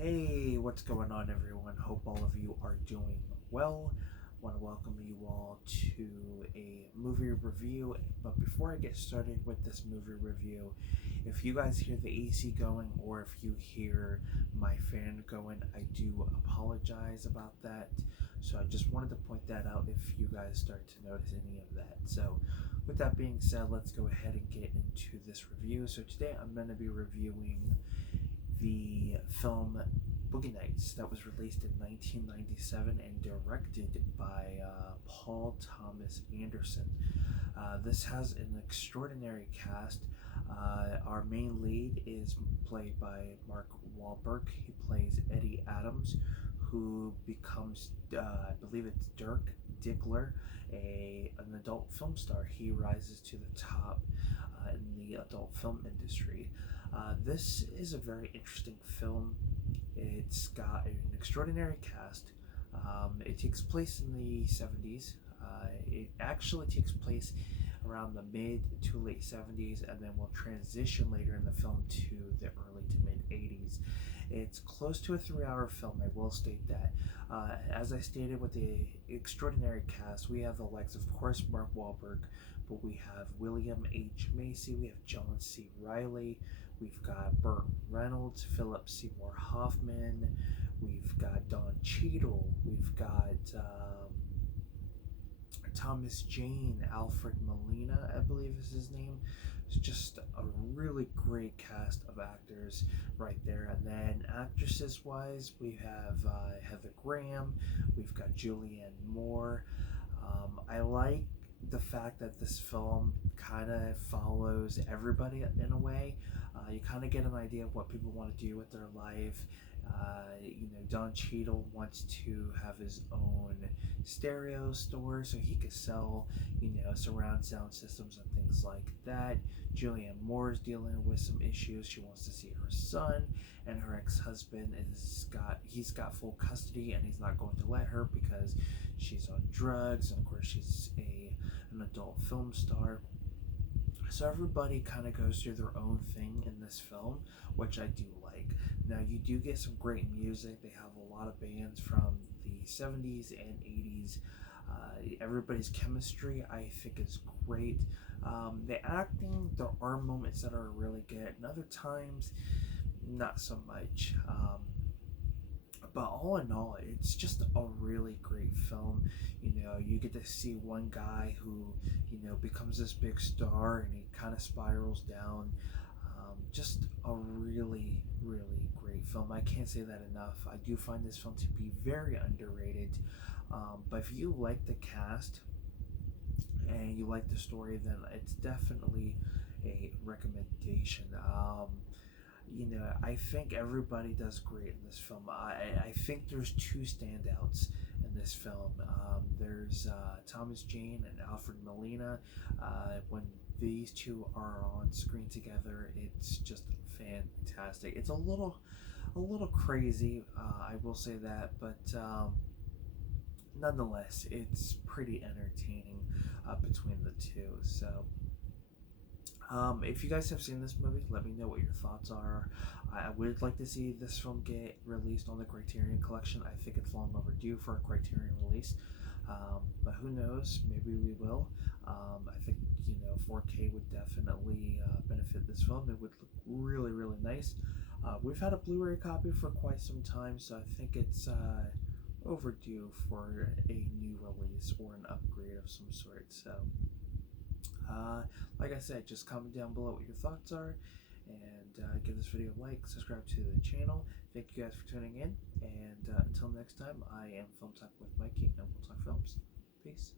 Hey, what's going on, everyone? Hope all of you are doing well. Want to welcome you all to a movie review. But before I get started with this movie review, if you guys hear the AC going or if you hear my fan going, I do apologize about that. So I just wanted to point that out if you guys start to notice any of that. So, with that being said, let's go ahead and get into this review. So, today I'm going to be reviewing the film Boogie Nights that was released in 1997 and directed by Paul Thomas Anderson. This has an extraordinary cast. Our main lead is played by Mark Wahlberg. He plays Eddie Adams, who becomes, I believe it's Dirk Diggler, an adult film star. He rises to the top in the adult film industry. This is a very interesting film. It's got an extraordinary cast. It takes place in the 70s. It actually takes place around the mid to late 70s and then will transition later in the film to the early to mid 80s. It's close to a 3-hour film, I will state that. As I stated, with the extraordinary cast, we have the likes, of course, Mark Wahlberg, but we have William H. Macy, we have John C. Reilly, we've got Burt Reynolds, Philip Seymour Hoffman, we've got Don Cheadle, we've got Thomas Jane, Alfred Molina, I believe is his name. It's just a really great cast of actors right there. And then actresses wise, we have Heather Graham, we've got Julianne Moore. I like the fact that this film kind of follows everybody in a way. You kind of get an idea of what people want to do with their life. Don Cheadle wants to have his own stereo store so he could sell, surround sound systems and things like that. Julianne Moore is dealing with some issues. She wants to see her son, and her ex-husband he's got full custody, and he's not going to let her because she's on drugs, and of course she's an adult film star. So everybody kind of goes through their own thing in this film, which I do like. Now, you do get some great music. They have a lot of bands from the 70s and 80s. Everybody's chemistry, I think, is great. The acting, there are moments that are really good, and other times, not so much. But all in all, it's just a really great film. You get to see one guy who, becomes this big star and he kind of spirals down. Just a really, really great film. I can't say that enough. I do find this film to be very underrated. But if you like the cast and you like the story, then it's definitely a recommendation. I think everybody does great in this film. I think there's two standouts in this film. There's Thomas Jane and Alfred Molina. When these two are on screen together, it's just fantastic. It's a little crazy, I will say that, but nonetheless, it's pretty entertaining between the two. So. If you guys have seen this movie, let me know what your thoughts are. I would like to see this film get released on the Criterion Collection. I think it's long overdue for a Criterion release, but who knows? Maybe we will. I think 4K would definitely benefit this film. It would look really, really nice. We've had a Blu-ray copy for quite some time, so I think it's overdue for a new release or an upgrade of some sort. So. Like I said, just comment down below what your thoughts are, and give this video a like, subscribe to the channel. Thank you guys for tuning in, and until next time, I am Film Talk with Mikey, and we'll talk films. Peace.